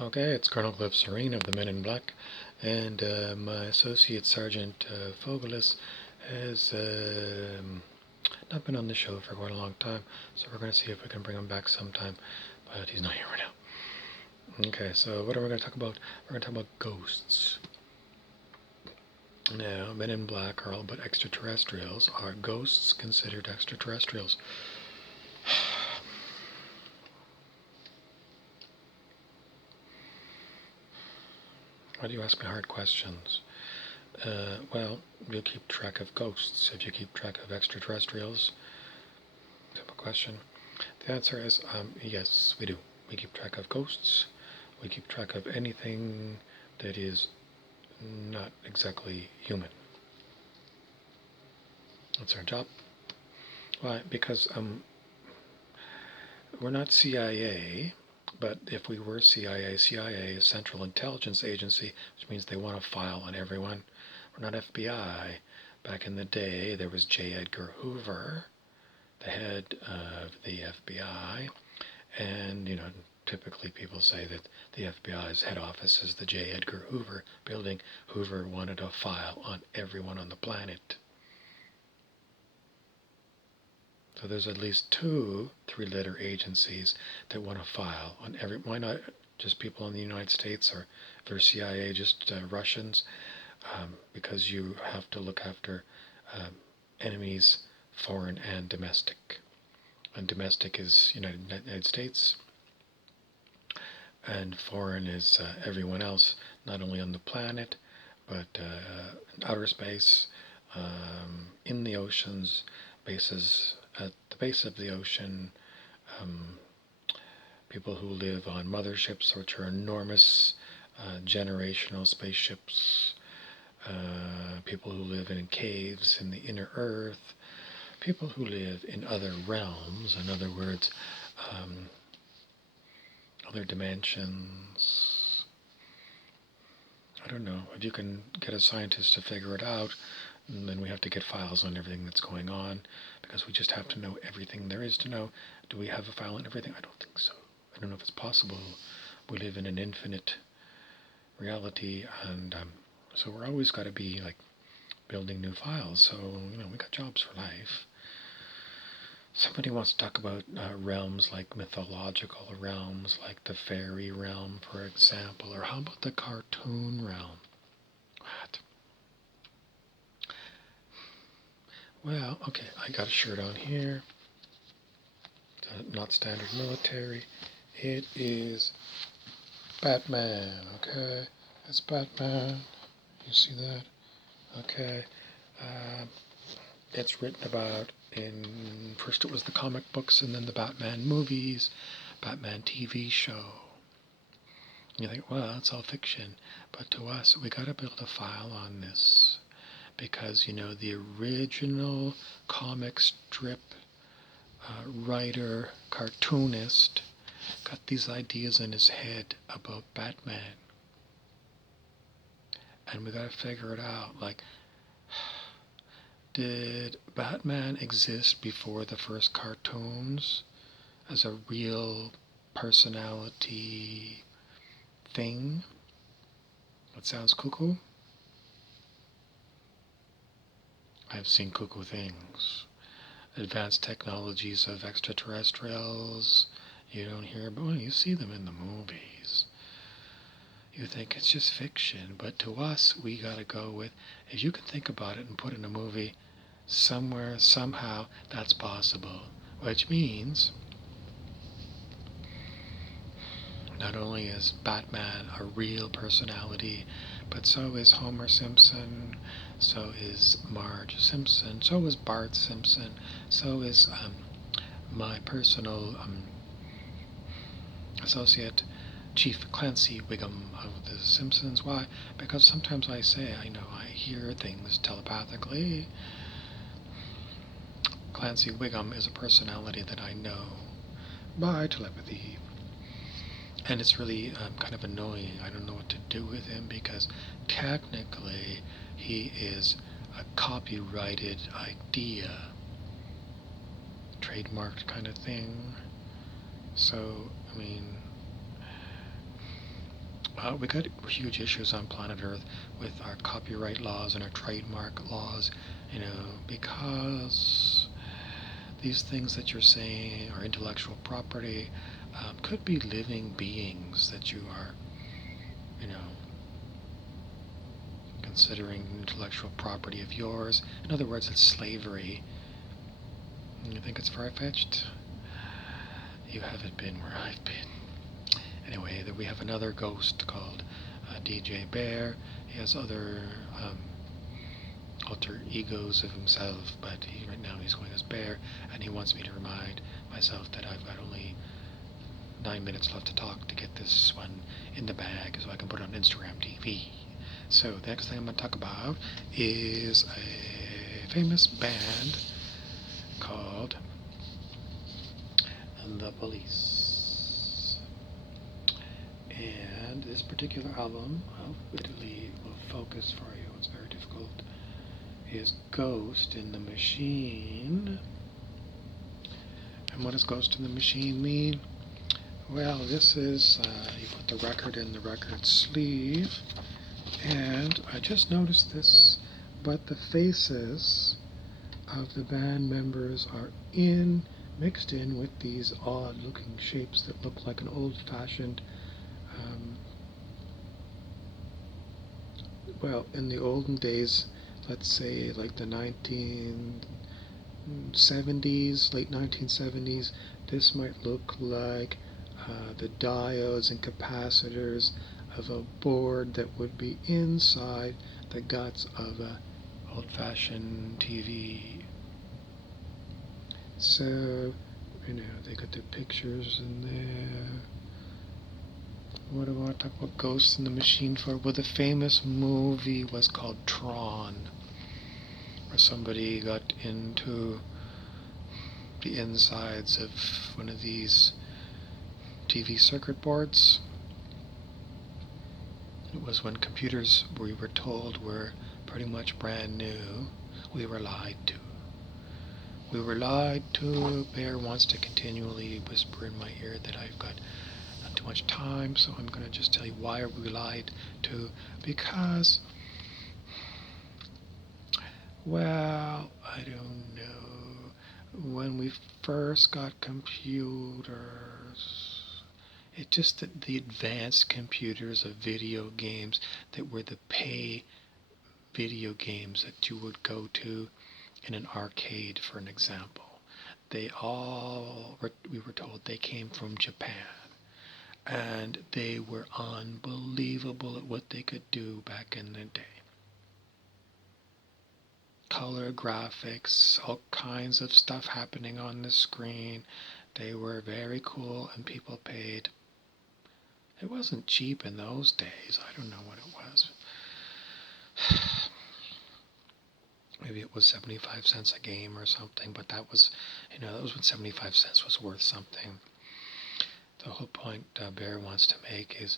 Okay, it's Colonel Cliff Soreen of the Men in Black, and my associate Sergeant Fogelis has not been on the show for quite a long time, so we're going to see if we can bring him back sometime, but he's not here right now. Okay, so what are we going to talk about? We're going to talk about ghosts. Now, Men in Black are all about extraterrestrials. Are ghosts considered extraterrestrials? Why do you ask me hard questions? Well, you keep track of ghosts if you keep track of extraterrestrials. Simple question. The answer is yes, we do. We keep track of ghosts. We keep track of anything that is not exactly human. That's our job. Why? Because we're not CIA, but if we were CIA is Central Intelligence Agency, which means they want a file on everyone. We're not FBI. Back in the day, there was J. Edgar Hoover, the head of the FBI, and, typically people say that the FBI's head office is the J. Edgar Hoover building. Hoover wanted a file on everyone on the planet. So there's at least 2 three-letter agencies that want a file on every. Why not just people in the United States, or if you're CIA, just Russians? Because you have to look after enemies, foreign and domestic. And domestic is United States, and foreign is everyone else, not only on the planet, but in outer space, in the oceans, bases at the base of the ocean, people who live on motherships, which are enormous generational spaceships, people who live in caves in the inner earth, people who live in other realms, in other words, other dimensions. I don't know. If you can get a scientist to figure it out, and then we have to get files on everything that's going on, because we just have to know everything there is to know. Do we have a file on everything? I don't think so. I don't know if it's possible. We live in an infinite reality, and so we're always got to be building new files. So we got jobs for life. Somebody wants to talk about realms, like mythological realms, like the fairy realm, for example, or how about the cartoon realm? What? Well, okay, I got a shirt on here. Not standard military. It is Batman, okay? That's Batman. You see that? Okay. It's written about in, first it was the comic books and then the Batman movies, Batman TV show. You think, well, it's all fiction. But to us, we got to build a file on this. Because, the original comic strip writer, cartoonist, got these ideas in his head about Batman. And we got to figure it out. Did Batman exist before the first cartoons as a real personality thing? That sounds cuckoo. I've seen cuckoo things. Advanced technologies of extraterrestrials. You don't hear about, well, you see them in the movies. You think it's just fiction, but to us, we gotta go with, if you can think about it and put it in a movie, somewhere, somehow, that's possible. Which means, not only is Batman a real personality, but so is Homer Simpson, so is Marge Simpson, so is Bart Simpson, so is my personal associate, Chief Clancy Wiggum of The Simpsons. Why? Because sometimes I say, I hear things telepathically. Clancy Wiggum is a personality that I know by telepathy. And it's really kind of annoying. I don't know what to do with him because technically he is a copyrighted idea, trademarked kind of thing. So, we got huge issues on planet Earth with our copyright laws and our trademark laws, because these things that you're saying are intellectual property, could be living beings that you are, you know, considering intellectual property of yours. In other words, it's slavery. You think it's far-fetched? You haven't been where I've been. Anyway, we have another ghost called DJ Bear. He has other alter egos of himself, but right now he's going as Bear, and he wants me to remind myself that I've got only 9 minutes left to talk to get this one in the bag so I can put it on Instagram TV. So the next thing I'm going to talk about is a famous band called The Police. And this particular album, I'll really will focus for you, it's very difficult, is Ghost in the Machine. And what does Ghost in the Machine mean? Well, this is, you put the record in the record sleeve, and I just noticed this, but the faces of the band members are mixed in with these odd looking shapes that look like an old-fashioned, well, in the olden days, let's say like the 1970s, late 1970s, this might look like the diodes and capacitors of a board that would be inside the guts of a old-fashioned TV. So, they got the pictures in there. What do I want to talk about Ghosts in the Machine for? Well, the famous movie was called Tron, where somebody got into the insides of one of these TV circuit boards. It was when computers, we were told, were pretty much brand new. We were lied to. We were lied to. Bear wants to continually whisper in my ear that I've got not too much time, so I'm going to just tell you why are we lied to. Because, well, I don't know. When we first got computers, it just that the advanced computers of video games that were the pay video games that you would go to in an arcade, for an example. We were told they came from Japan, and they were unbelievable at what they could do back in the day. Color graphics, all kinds of stuff happening on the screen. They were very cool, and people paid. It wasn't cheap in those days. I don't know what it was. Maybe it was 75 cents a game or something, but that was when 75 cents was worth something. The whole point Bear wants to make is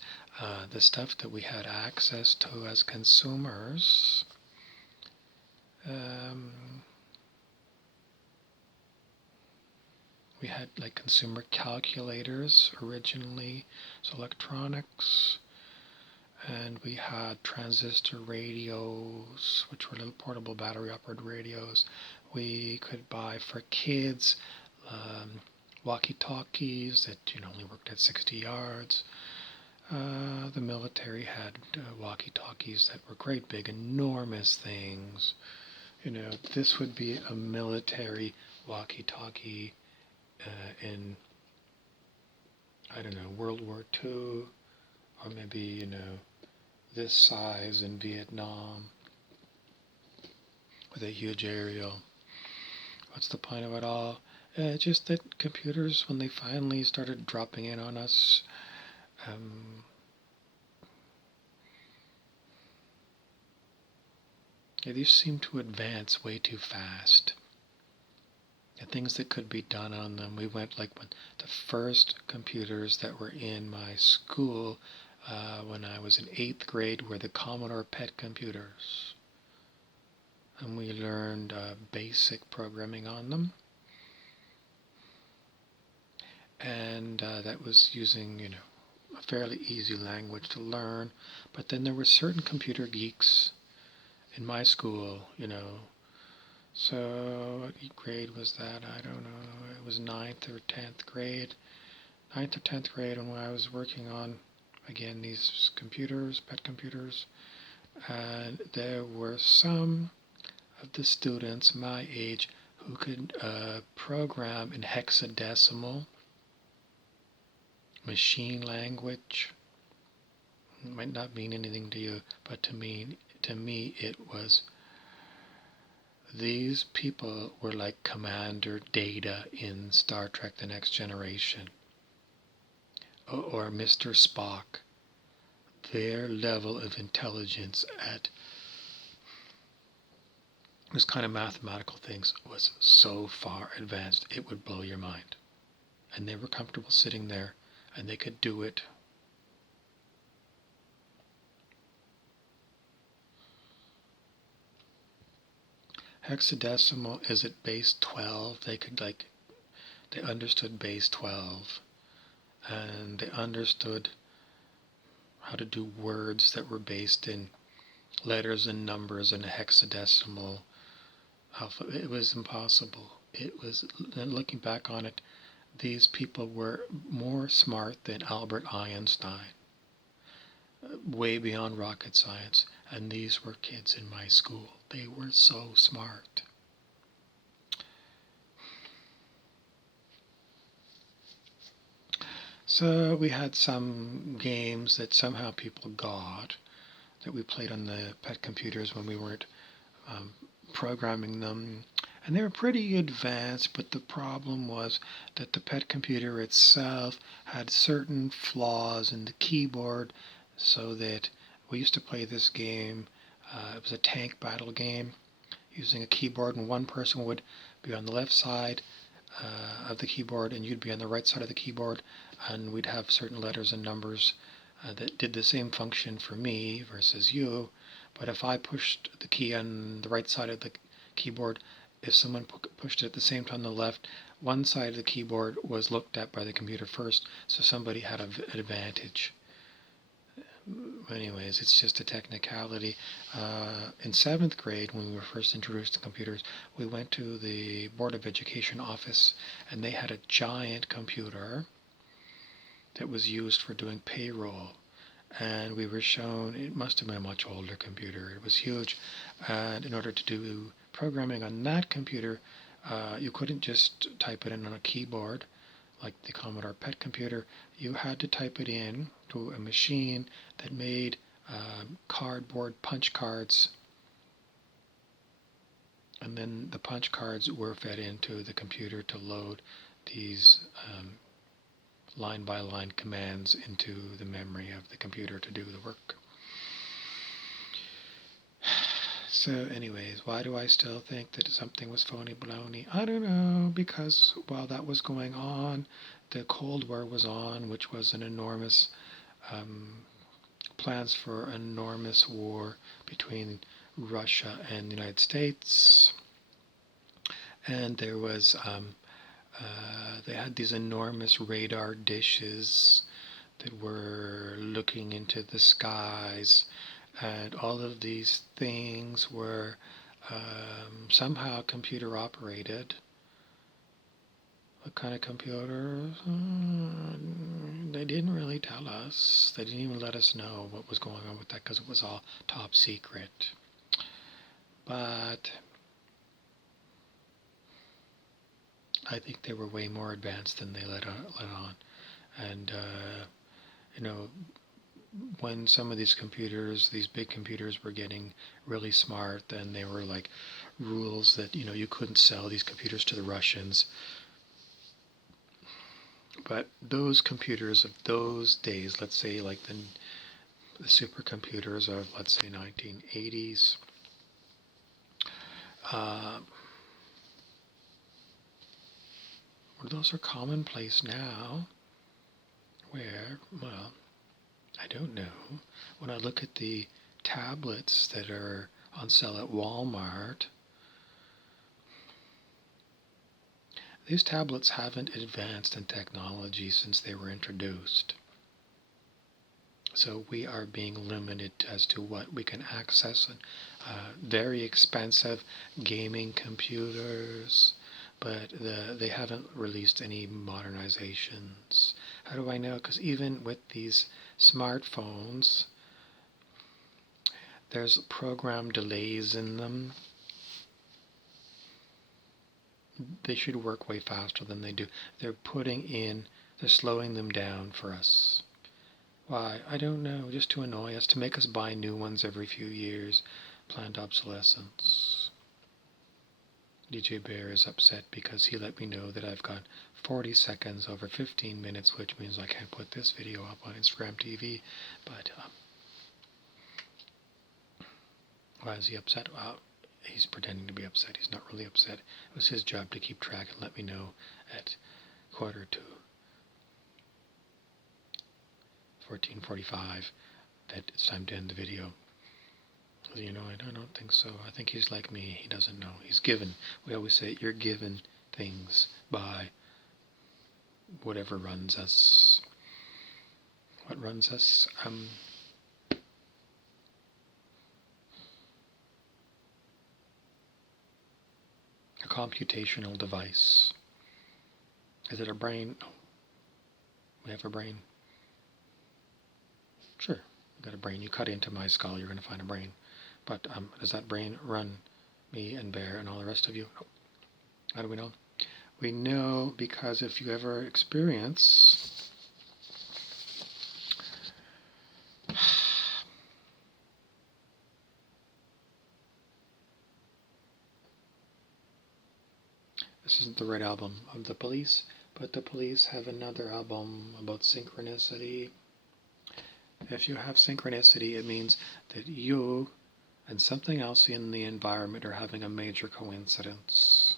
the stuff that we had access to as consumers, we had like consumer calculators originally, so electronics, and we had transistor radios, which were little portable battery-operated radios. We could buy for kids walkie-talkies that only worked at 60 yards. The military had walkie-talkies that were great big, enormous things. This would be a military walkie-talkie in, I don't know, World War II, or maybe, this size in Vietnam with a huge aerial. What's the point of it all? Just that computers, when they finally started dropping in on us, these seem to advance way too fast. The things that could be done on them, we went like when the first computers that were in my school when I was in 8th grade were the Commodore PET computers. And we learned basic programming on them. And that was using, a fairly easy language to learn. But then there were certain computer geeks in my school, So what grade was that? I don't know. It was ninth or 10th grade. Ninth or 10th grade when I was working on, again, these computers, pet computers. And there were some of the students my age who could program in hexadecimal, machine language. It might not mean anything to you, but to me it was. These people were like Commander Data in Star Trek The Next Generation, or Mr. Spock. Their level of intelligence at this kind of mathematical things was so far advanced, it would blow your mind. And they were comfortable sitting there, and they could do it. Hexadecimal is at base 12. They understood base 12, and they understood how to do words that were based in letters and numbers in a hexadecimal alphabet. It was impossible. Looking back on it, these people were more smart than Albert Einstein, way beyond rocket science, and these were kids in my school. They were so smart. So we had some games that somehow people got that we played on the pet computers when we weren't programming them. And they were pretty advanced, but the problem was that the pet computer itself had certain flaws in the keyboard, so that we used to play this game. It was a tank battle game using a keyboard, and one person would be on the left side of the keyboard and you'd be on the right side of the keyboard, and we'd have certain letters and numbers that did the same function for me versus you. But if I pushed the key on the right side of the keyboard, if someone pushed it at the same time on the left, one side of the keyboard was looked at by the computer first, so somebody had an advantage. Anyways, it's just a technicality. In 7th grade, when we were first introduced to computers, we went to the Board of Education office, and they had a giant computer that was used for doing payroll. And we were shown, it must have been a much older computer, it was huge, and in order to do programming on that computer, you couldn't just type it in on a keyboard like the Commodore PET computer. You had to type it in to a machine that made cardboard punch cards, and then the punch cards were fed into the computer to load these line-by-line commands into the memory of the computer to do the work. So anyways, why do I still think that something was phony baloney? I don't know, because while that was going on, the Cold War was on, which was an enormous plans for an enormous war between Russia and the United States. And there was they had these enormous radar dishes that were looking into the skies, and all of these things were somehow computer operated. What kind of computers? They didn't really tell us. They didn't even let us know what was going on with that because it was all top secret. But I think they were way more advanced than they let on. And, when some of these computers, these big computers, were getting really smart, then there were like rules that, you couldn't sell these computers to the Russians. But those computers of those days, let's say like the supercomputers of, let's say, 1980s, those are commonplace now, where, well, I don't know. When I look at the tablets that are on sale at Walmart, these tablets haven't advanced in technology since they were introduced. So we are being limited as to what we can access. Very expensive gaming computers, but they haven't released any modernizations. How do I know? Because even with these smartphones, there's program delays in them. They should work way faster than they do. They're slowing them down for us. Why? I don't know. Just to annoy us, to make us buy new ones every few years. Planned obsolescence. DJ Bear is upset because he let me know that I've got 40 seconds over 15 minutes, which means I can't put this video up on Instagram TV. But why is he upset? Well, he's pretending to be upset. He's not really upset. It was his job to keep track and let me know at 14:45 that it's time to end the video. You know, I don't think so. I think he's like me. He doesn't know. He's given. We always say you're given things by whatever runs us. What runs us? A computational device. Is it a brain? No. We have a brain. Sure, we got a brain. You cut into my skull, you're going to find a brain. But does that brain run me and Bear and all the rest of you? No. How do we know? We know because if you ever experience this isn't the right album of the Police, but the Police have another album about synchronicity. If you have synchronicity, it means that you and something else in the environment are having a major coincidence.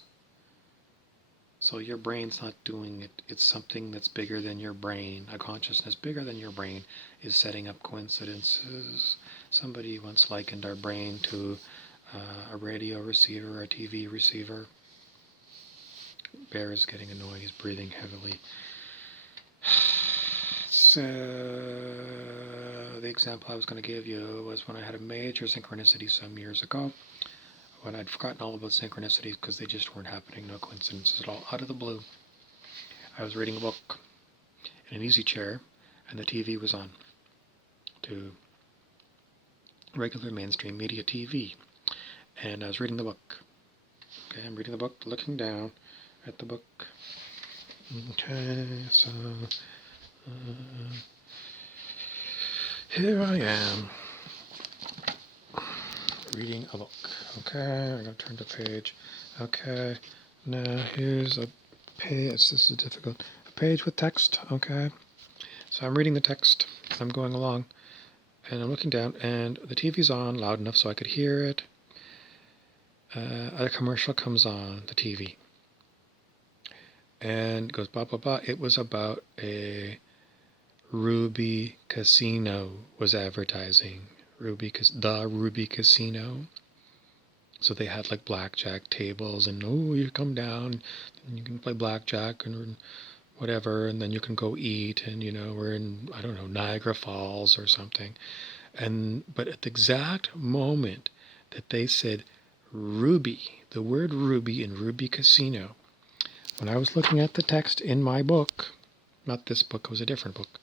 So your brain's not doing it. It's something that's bigger than your brain. A consciousness bigger than your brain is setting up coincidences. Somebody once likened our brain to a radio receiver, a TV receiver. Bear is getting annoyed. He's breathing heavily. So the example I was going to give you was when I had a major synchronicity some years ago, when I'd forgotten all about synchronicities because they just weren't happening, no coincidences at all, out of the blue. I was reading a book in an easy chair, and the TV was on to regular mainstream media TV, and I was reading the book. Okay, I'm reading the book, looking down at the book. Okay, so here I am, reading a book. Okay, I'm going to turn to page. Okay, now here's a page. This is difficult. A page with text. Okay, so I'm reading the text. I'm going along, and I'm looking down, and the TV's on loud enough so I could hear it. A commercial comes on the TV, and goes blah blah blah. It was about a Ruby Casino was advertising. The Ruby Casino. So they had like blackjack tables, and you come down and you can play blackjack and whatever, and then you can go eat, and we're in, I don't know, Niagara Falls or something. But at the exact moment that they said Ruby, the word Ruby in Ruby Casino, when I was looking at the text in my book, not this book, it was a different book,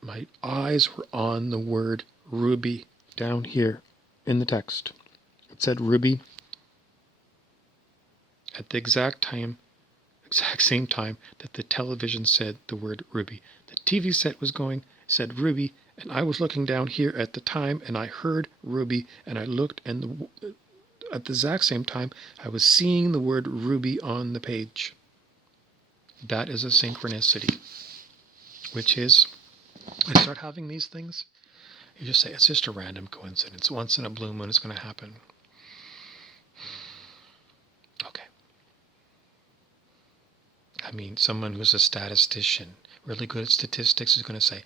my eyes were on the word Ruby down here in the text. It said Ruby at the exact same time that the television said the word Ruby. The TV set was going, said Ruby, and I was looking down here at the time, and I heard Ruby, and I looked, and at the exact same time, I was seeing the word Ruby on the page. That is a synchronicity, which is, I start having these things, you just say, it's just a random coincidence. Once in a blue moon, it's going to happen. Okay. I mean, someone who's a statistician, really good at statistics, is going to say,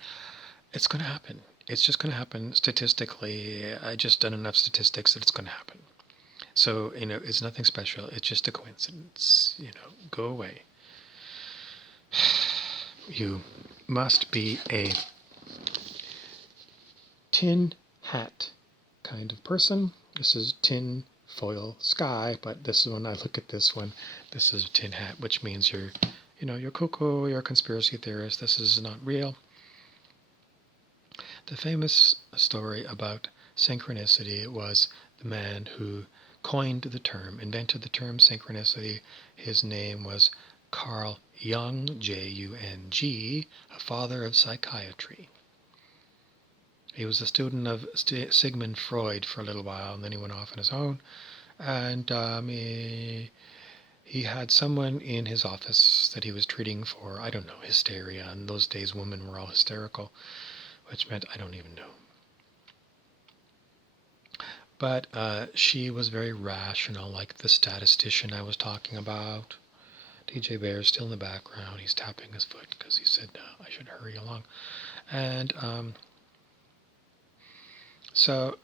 it's going to happen. It's just going to happen statistically. I just done enough statistics that it's going to happen. So, it's nothing special. It's just a coincidence. Go away. You must be a tin hat kind of person. This is tin foil sky, but this is when I look at this one, this is a tin hat, which means you're cuckoo, you're a conspiracy theorist, this is not real. The famous story about synchronicity was the man who coined the term, invented the term synchronicity. His name was Carl Jung, Jung, a father of psychiatry. He was a student of Sigmund Freud for a little while, and then he went off on his own. And he had someone in his office that he was treating for, I don't know, hysteria. In those days, women were all hysterical, which meant I don't even know. But she was very rational, like the statistician I was talking about. DJ Bear's still in the background. He's tapping his foot because he said I should hurry along. And so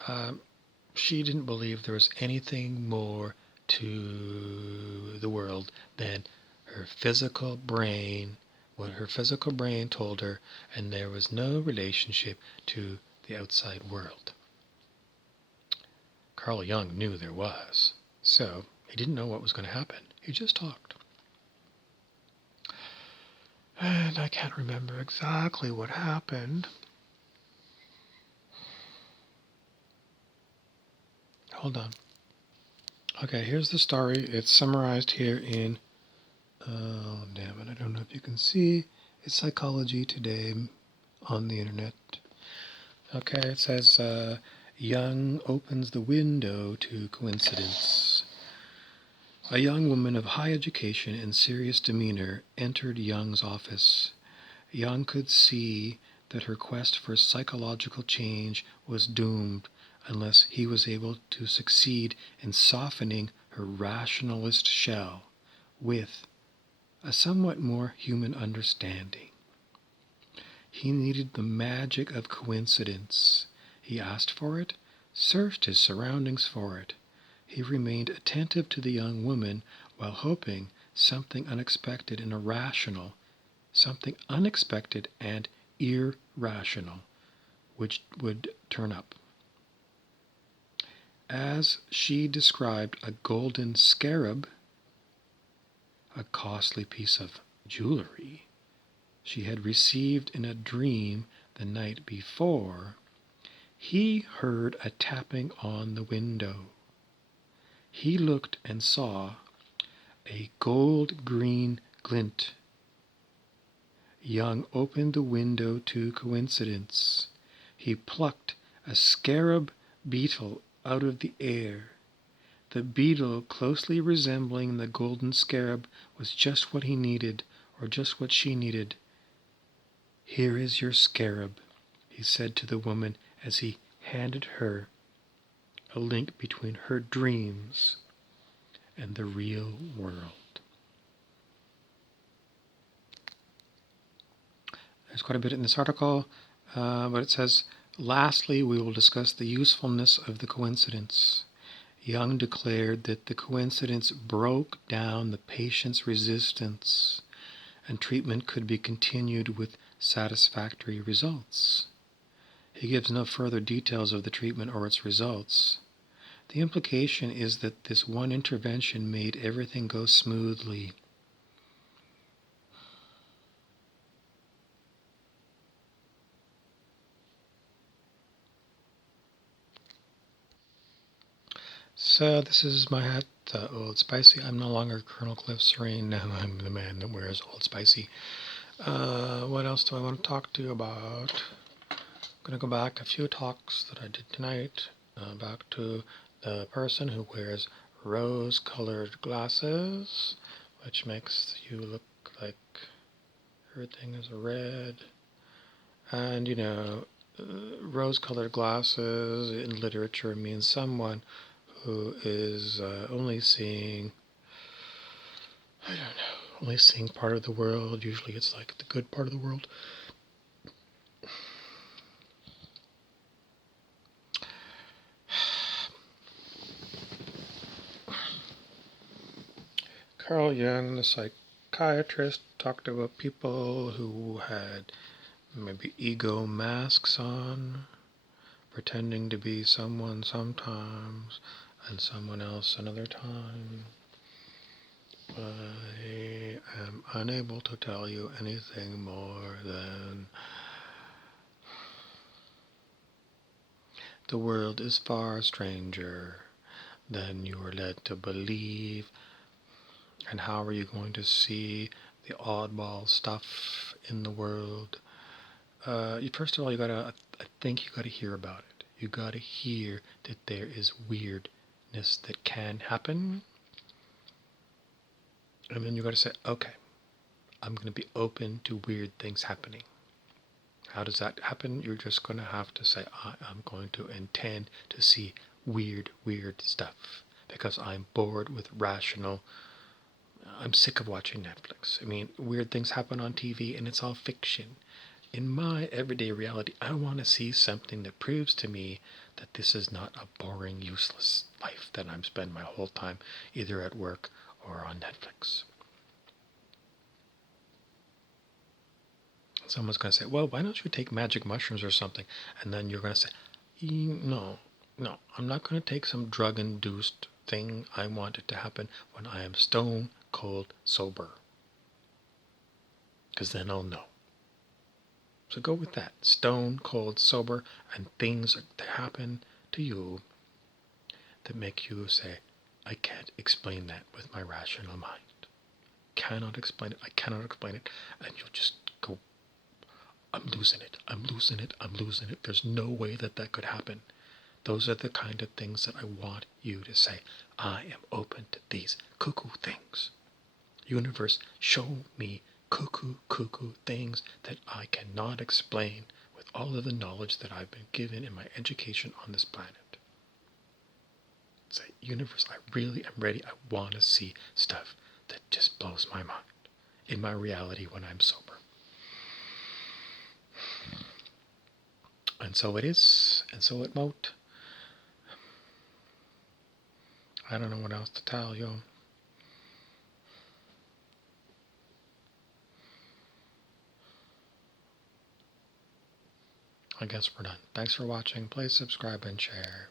she didn't believe there was anything more to the world than her physical brain, what her physical brain told her, and there was no relationship to the outside world. Carl Jung knew there was, so he didn't know what was going to happen. He just talked. And I can't remember exactly what happened. Hold on. Okay, here's the story. It's summarized here in, oh, damn it, I don't know if you can see. It's Psychology Today on the internet. Okay, it says, Jung opens the window to coincidence. A young woman of high education and serious demeanor entered Jung's office. Jung could see that her quest for psychological change was doomed unless he was able to succeed in softening her rationalist shell with a somewhat more human understanding. He needed the magic of coincidence. He asked for it, searched his surroundings for it. He remained attentive to the young woman while hoping something unexpected and irrational, something unexpected and irrational, which would turn up. As she described a golden scarab, a costly piece of jewelry she had received in a dream the night before, he heard a tapping on the window. He looked and saw a gold-green glint. Jung opened the window to coincidence. He plucked a scarab beetle out of the air. The beetle, closely resembling the golden scarab, was just what he needed, or just what she needed. "Here is your scarab," he said to the woman as he handed her a link between her dreams and the real world. There's quite a bit in this article, but it says, lastly, we will discuss the usefulness of the coincidence. Jung declared that the coincidence broke down the patient's resistance, and treatment could be continued with satisfactory results. He gives no further details of the treatment or its results. The implication is that this one intervention made everything go smoothly. So this is my hat, Old Spicy. I'm no longer Colonel Cliff Soreen. Now I'm the man that wears Old Spicy. What else do I want to talk to you about? I'm going to go back to a few talks that I did tonight. Back to the person who wears rose-colored glasses, which makes you look like everything is red. And, rose-colored glasses in literature means someone who is only seeing part of the world. Usually it's like the good part of the world. Carl Jung, the psychiatrist, talked about people who had maybe ego masks on, pretending to be someone sometimes and someone else another time. I am unable to tell you anything more than the world is far stranger than you are led to believe. And how are you going to see the oddball stuff in the world? First of all, I think you gotta hear about it. You gotta hear that there is weirdness that can happen. And then you gotta say, okay, I'm gonna be open to weird things happening. How does that happen? You're just gonna have to say, I'm going to intend to see weird stuff because I'm bored with rational. I'm sick of watching Netflix. I mean, weird things happen on TV and it's all fiction. In my everyday reality, I want to see something that proves to me that this is not a boring, useless life that I'm spending my whole time either at work or on Netflix. Someone's going to say, well, why don't you take magic mushrooms or something? And then you're going to say, no, I'm not going to take some drug-induced thing. I want it to happen when I am stone cold sober. Because then I'll know. So go with that. Stone cold sober, and things that happen to you that make you say, I can't explain that with my rational mind. Cannot explain it. I cannot explain it. And you'll just go, I'm losing it. I'm losing it. I'm losing it. There's no way that could happen. Those are the kind of things that I want you to say. I am open to these cuckoo things. Universe, show me cuckoo things that I cannot explain with all of the knowledge that I've been given in my education on this planet. Say, universe, I really am ready. I want to see stuff that just blows my mind in my reality when I'm sober. And so it is, and so it won't. I don't know what else to tell you. I guess we're done. Thanks for watching. Please subscribe and share.